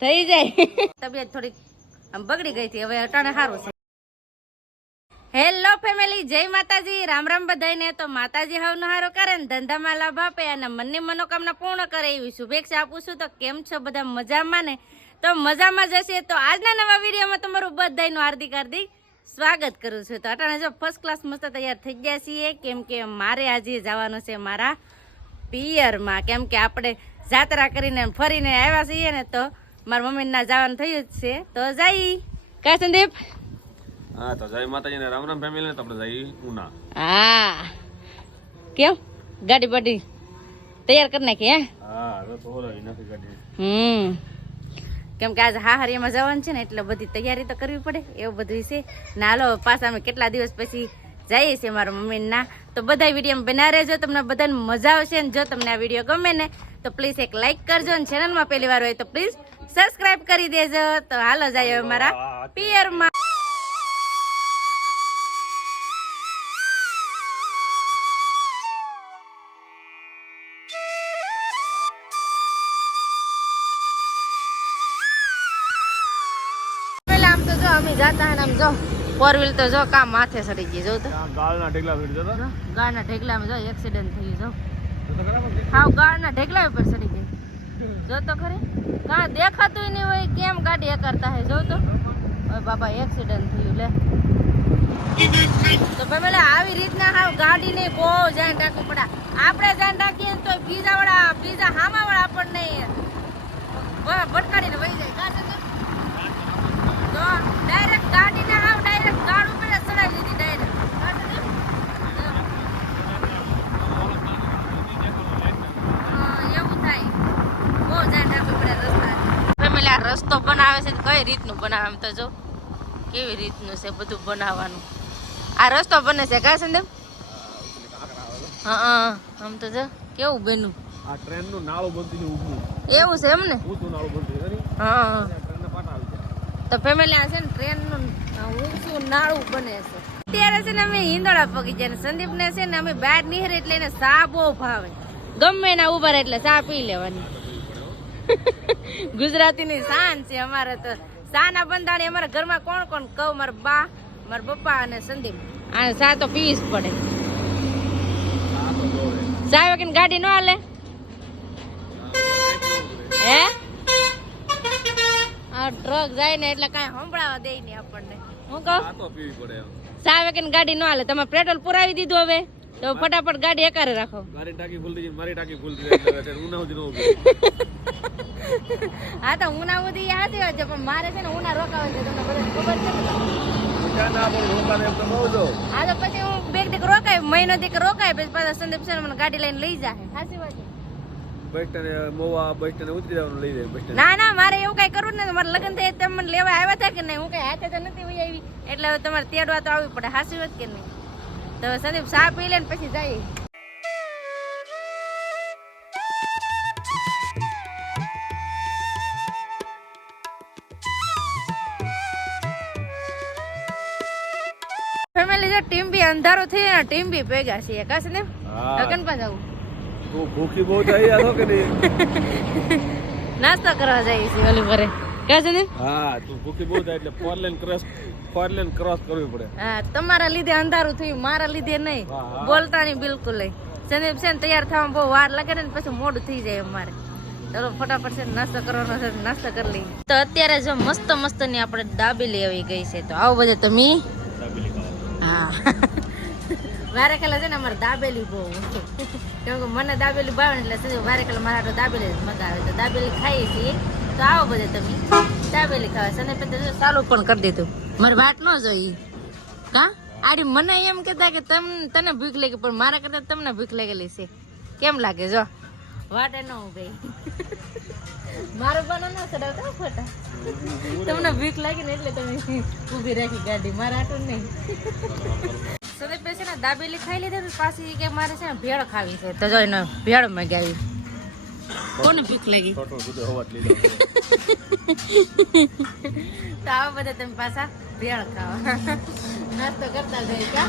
થઈ જાય. તબિયત થોડીક આમ બગડી ગઈ હતી, હવે અટાણે સારું છે. હેલો ફેમિલી જય માતાજી. રામ રામ બધાને તો માતાજી હવનો હારો કરે ને ધંધામાં લાભ આપે અને મનની મનોકામના પૂર્ણ કરે એવી શુભેચ્છા આપું છું. તો કેમ છો બધા મજામાં ને? તો મજામાં જશે તો આજના નવા વિડીયોમાં તમારું બધાનું હાર્દિક હાર્દિક સ્વાગત કરું છું. તો અટાણે જો ફર્સ્ટ ક્લાસ મસ્ત તૈયાર થઈ ગયા છીએ. કેમ કે મારે આજે જવાનું છે મારા પિયરમાં. કેમ કે આપણે જાત્રા કરીને ફરીને આવ્યા છીએ ને તો મારા મમ્મી ના જવાનું થયું જ છે. તો જઈ કા સંદીપ? હા તો જય માતાજી ને રામ રામ ફેમિલી ને આપણે જઈએ ઉના. હા. કેમ? ગાડી બાડી તૈયાર કરી નાખી હે? હવે તો ઓલાવી નથી ગાડી. હમ. કેમ કે આજે હાહરિયામાં જવાનું છે ને એટલે બધી તૈયારી તો કરવી પડે એવું બધું છે. ને હાલો પાછા અમે કેટલા દિવસ પછી જઈએ છીએ મારા મમ્મીના. તો બધા વીડિયો બના રહેજો તમને બધાને મજા આવશે ને જો તમને આ વીડિયો ગમે ને તો પ્લીઝ એક લાઈક કરજો અને ચેનલમાં પહેલી વાર હોય તો પ્લીઝ સબસ્ક્રાઇબ કરી દેજો. તો હાલો જાય હવે મારા પિયરમાં પેલા આમ તો જો અમે જાતા હે આમ જો ફોર વ્હીલ તો જો કામ માથે સડી ગઈ જો તો. ગાળના ઢેકલા ગાળના ઢેકલામાં જો એક્સિડન્ટ થઈ જો. પણ હાવ ગાળના ઢેકલા ઉપર સડી ગઈ. જો તો ખરી. કાં દેખાતું નહીં હોય, કેમ ગાડી કરતા હે? જો તો. ઓય બાબા એક્સિડન્ટ થયું, લે. તો ભાઈ પેલા આવી રીતના હાવ ગાડીને બહુ ધ્યાન રાખવું પડે આપણે ધ્યાન રાખીએ ને તો બીજા વાળા બીજા હામા વાળા આપણને ભટકાડીને વહી જાય. કાં તો? ડાયરેક્ટ ગાડીને હાવ ડાયરેક્ટ ગાડ ઉપર જ ચડાવી દીધી ડાયરેક્ટ કાં સંજય? હા, એવું થાય બહુ ધ્યાન રાખવું પડે રસ્તા ફેમિલી આ રસ્તો બનાવે છે તો કઈ રીતનું બનાવે એમ તો જો કેવી રીતનું છે બધું બનાવવાનું? આ રસ્તો બને છે કા સંદેમ હા હા આમ તો જો કેવું બન્યું? આ ટ્રેનનું નાળું બનતું ઊભું. એવું છે એમ ને? ઊંધું નાળું બનતું? હા ટ્રેન ના તો ફેમિલી આ છે ને ટ્રેનનું ઊંચું નાળું બને છે. અત્યારે છે ને અમે હિંદોળા પગી જાય ને સંદીપ ને છે ને અમે બહાર નીહરે એટલે એને ચા બહુ ભાવે. ગમે એના ઊભા રહે એટલે ચા પી લેવાની. ગુજરાતીની શાન છે અમારે તો. ચા ના બંધાણી અમારા ઘરમાં કોણ કોણ કહું? મારા બા મારા પપ્પા અને સંદીપ. અને સા તો પીવી જ પડે. સા વગર ગાડી ન હાલે? હે? આ ટ્રક જાય ને એટલે કાંઈ સંભળાવા દે નહીં આપણને. હું કહું? સા વેકન ગાડી ન હાલે. તમે પેટ્રોલ પુરાવી દીધું હવે? તો ફટાફટ ગાડી એકારે રાખો. મારી ટાંકી ફૂલ થઈ મારી ટાંકી ફૂલ થઈ એટલે ઉના સુધી ન હા તો ઉના સુધી હાથી વાત છે પણ મારે છે ને ઉના રોકાવે છે તમને બધાને ખબર છે હા તો પછી હું બે દીક રોકાય મહિનો દીક રોકાય પછી પાછા સંદીપ છે મને ગાડી લઈને લઈ જાય. સાચી વાત બસ સ્ટેન્ડ મોવા બસ સ્ટેન્ડ ઉતરી જવાનું લઈ જાય બસ ના ના મારે એવું કઈ કરવું નથી. મારે લગ્ન થાય તમે મને લેવા આવ્યા હતા કે નહીં? હું કઈ હાથે તો નથી વહી આવી. એટલે તમારે તેડવા તો આવવી પડે. હાસી વાત કે નહીં? તો સંદીપ ચા પી લે ને પછી જઈએ. ફેમિલી જો ટીમ બી અંધારો થઈ ને ટીમ બી ભેગા છે કા સંદીપ? લગ્ન પાસ આવું. ભૂખી બહુ થઈ છો કે નહીં? નાસ્તો કરવા જઈએ છીએ ઓલી ભરે કા સંદીપ? હા તું ભૂખી બહુ થાય એટલે four lane cross four lane cross કરવી પડે. હા તમારા લીધે અંધારું થયું મારા લીધે નહીં. બોલતા નહીં બિલકુલ નહીં. સંદીપ છે ને તૈયાર થવામાં બહુ વાર લાગે ને પછી મોડું થઈ જાય અમારે. ચલો ફટાફટ છે નાસ્તો કરવાનો છે નાસ્તો કરી લઈએ. તો અત્યારે જો મસ્ત મસ્તની આપણે દાબેલી આવી ગઈ છે. તો આવો બધા તમે. હા. વારે કલા છે ને અમારે દાબેલી બહુ. કેમ કે મને દાબેલી ભાવે એટલે સંદીપ વારે કલા મારા તો દાબેલી જ આવે તો દાબેલી ખાઈએ છીએ. તો આવો બધે તમે. દાબેલી ખાવા સંદીપ ચાલુ પણ કરી દીધું. મારી વાટ ન જોઈ. કા? આડી મને એમ કહેતા કે તમ તને ભૂખ લાગી પણ મારા કરતા તમને ભૂખ લાગેલી છે. કેમ લાગે જો? વાટે ન ઊભી. મારો પણ ન ચડાવતા ફોટા. તમને ભૂખ લાગી ને એટલે તમે ઊભી રાખી ગાડી. મારા આટું નહીં. સદીપ છે ને દાબેલી ખાઈ લીધી પાછી કે મારે છે ને ભેળ ખાવી છે. તો જો એને ભેળ મગાવી. કોને ભૂખ લાગી? તો આવા બધા તમે પાછા ભેળ ખાવા નાસ્તો કરતા જઈએ કા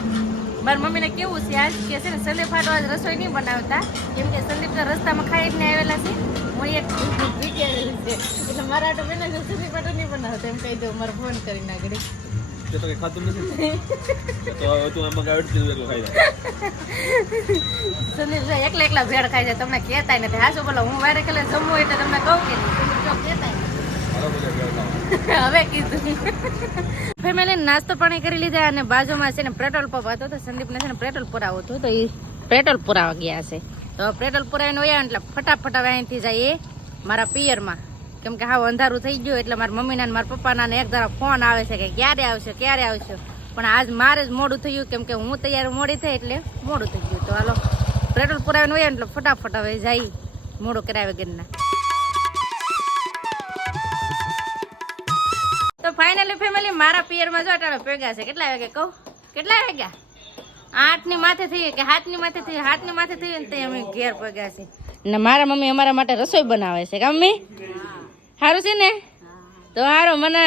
મારી મમ્મીને કેવું છે આજ કે છે ને સંદીપ ફાટો આજ રસોઈ નહીં બનાવતા કેમ કે સંદીપના રસ્તામાં ખાઈને આવેલા છે હું એક વિચારેલું છે એટલે મારા આટો બેન સંદીપ ફાટો નહીં બનાવતા એમ કહી દઉં મારે ફોન કરીને નાખડે તે તો કઈ ખાતું નથી તો તું એટલું ખાઈ સંદીપ એકલા એકલા ભેળ ખાય છે તમને કહેતા નથી હાસુ બોલો હું વારે કલે જમવું એટલે તમને કહું કે સંદીપ જો કહેતાય નથી. મારો બધા ગેર ખાવા હવે કીધું. ફેમિલી નાસ્તો પાણી કરી લીધા અને બાજુમાં છે ને પેટ્રોલ પંપ હતો તો સંદીપને છે ને પેટ્રોલ પુરાવો હતો તો એ પેટ્રોલ પુરાવા ગયા છે. તો પેટ્રોલ પુરાવીને વયા એટલે ફટાફટ હવે અહીંથી જાય એ મારા પિયરમાં. કેમ કે હાવ અંધારું થઈ ગયું એટલે મારા મમ્મીના મારા પપ્પાના એક ધારા ફોન આવે છે કે ક્યારે આવશે ક્યારે આવશે? પણ આજ મારે જ મોડું થયું કેમ કે હું તૈયાર મોડી થઈ એટલે મોડું થઈ ગયું. તો હાલો, પેટ્રોલ પુરાવીને હોય એટલે ફટાફટ હવે જાય મોડું કરાવે ઘરના. ફાઇનલી ફેમિલી મારા પિયરમાં જો અટાણે ભેગા છે. કેટલા વાગે કહું? કેટલા વાગ્યા? આઠની માથે થઈ કે હાથની માથે થઈ હાથની માથે થઈ ને અમે ઘેર ભેગા છે ને મારા મમ્મી અમારા માટે રસોઈ બનાવે છે. કા મમ્મી? સારું છે ને? તો સારું મને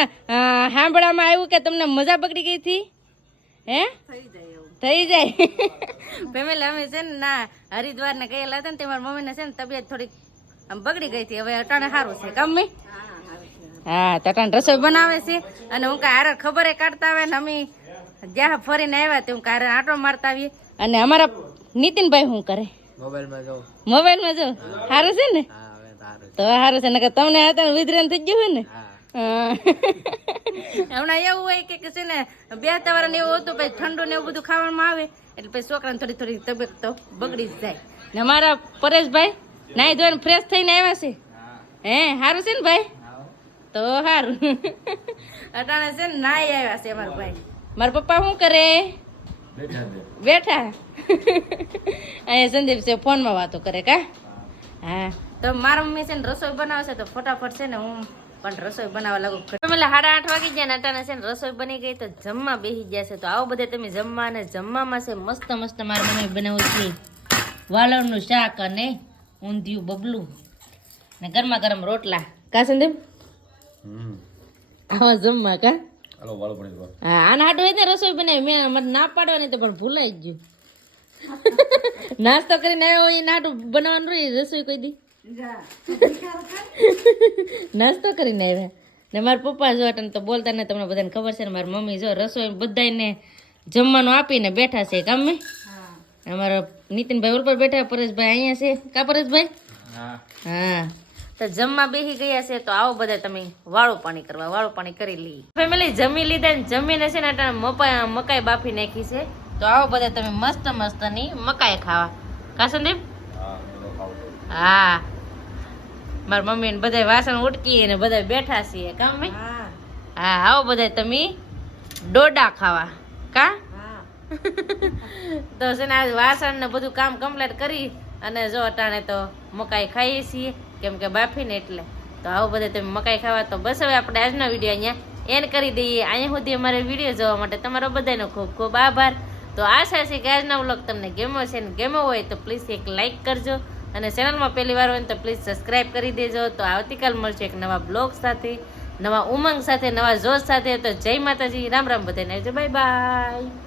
સાંભળવામાં આવ્યું કે તમને મજા પકડી ગઈ હતી? હે? થઈ જાય ફેમિલી અમે છે ને ના હરિદ્વાર ને ગયેલા હતા ને તે મારા મમ્મીને છે ને તબિયત થોડીક આમ બગડી ગઈ હતી. હવે અટાણે સારું છે. કા મમ્મી? હા તટાણ રસોઈ બનાવે છે. અને હું કાંઈ હારે ખબર કાઢતા આવે ને અમે જ્યાં ફરીને આવ્યા તે હું કાંઈ આટો મારતા આવીએ. અને અમારા નીતિનભાઈ શું કરે? મોબાઈલમાં જાઉં. મોબાઈલમાં જો સારું છે ને? તો સારું છે નકર તમને હતા વિધરાન થઈ ગયું હોય ને. હમણાં એવું હોય કે કે છે ને બે તવાર ને એવું હતું પછી ઠંડુ ને એવું બધું ખાવામાં આવે એટલે પછી છોકરાને થોડી થોડી તબિયત તો બગડી જ જાય. ને અમારા પરેશભાઈ નાઈ ધોઈને ફ્રેશ થઈને આવ્યા છે. હે. સારું છે ને ભાઈ? તો સારું અટાણે છે ને નાઈ આવ્યા છે અમારા ભાઈ. મારા પપ્પા શું કરે? બેઠા અહીંયા સંદીપ છે ફોનમાં વાતો કરે કા? હા. તો મારા મમ્મી છે ને રસોઈ બનાવે છે તો ફટાફટ છે ને હું પણ રસોઈ બનાવવા લાગુ એટલે સાડા આઠ વાગી ગયા ને અટાણે છે ને રસોઈ બની ગઈ તો જમવા બેસી ગયા છે. તો આવો બધે તમે જમવા અને જમવામાં છે મસ્ત મસ્ત મારા મમ્મી બનાવું છે. વાલણનું શાક અને ઊંધિયું બબલું ને ગરમા ગરમ રોટલા. કા સંદીપ? આવા જમવા કા? હાલો વાળો પડી ગયો. હા આના હાટું હોય ને રસોઈ બનાવી. મેં મને ના પાડવાની તો પણ ભૂલાઈ જ ગયું. નાસ્તો કરીને આવ્યો એ એના હાટું બનાવવાનું રહી રસોઈ કોઈ દી. નાસ્તો કરીને આવ્યા. ને મારા પપ્પા જો અટન તો બોલતા ને તમને બધાને ખબર છે ને મારી મમ્મી જો રસોઈ બધાને જમવાનું આપીને બેઠા છે કામે અમારા નીતિનભાઈ ઉપર પર બેઠા પરેશભાઈ અહીંયા છે. કા પરેશભાઈ? હા. હા. તો જમવા બેસી ગયા છે તો આવો બધા તમે વાળું પાણી કરવા વાળું પાણી કરી લઈએ. ફેમિલી જમી લીધા ને જમીને છે ને મપાઈ મકાઈ બાફી નાખી છે. તો આવો બધા તમે મસ્ત મસ્તની મકાઈ ખાવા. કા સંદીપ? હા મારા મમ્મી ને બધા વાસણ ઉટકી ને બધા બેઠા છીએ કા મમ્મી હા. આવો બધા તમે ડોડા ખાવા. કા? તો છે ને આ વાસણ ને બધું કામ કમ્પ્લીટ કરી અને જો અટાણે તો મકાઈ ખાઈએ છીએ. કેમ કે બાફીને એટલે. તો આવું બધે તમે મકાઈ ખાવા તો બસ હવે આપણે આજનો વીડિયો અહીંયા એન્ડ કરી દઈએ. અહીંયા સુધી અમારે વીડિયો જોવા માટે તમારો બધાનો ખૂબ ખૂબ આભાર. તો આશા છે કે આજનો વ્લોગ તમને ગેમો છે ને ગેમો હોય તો પ્લીઝ એક લાઇક કરજો અને ચેનલમાં પહેલી વાર હોય તો પ્લીઝ સબસ્ક્રાઈબ કરી દેજો. તો આવતીકાલ મળશે એક નવા બ્લોગ સાથે, નવા ઉમંગ સાથે, નવા જોશ સાથે. તો જય માતાજી. રામ રામ બધાને. આવજો. Bye bye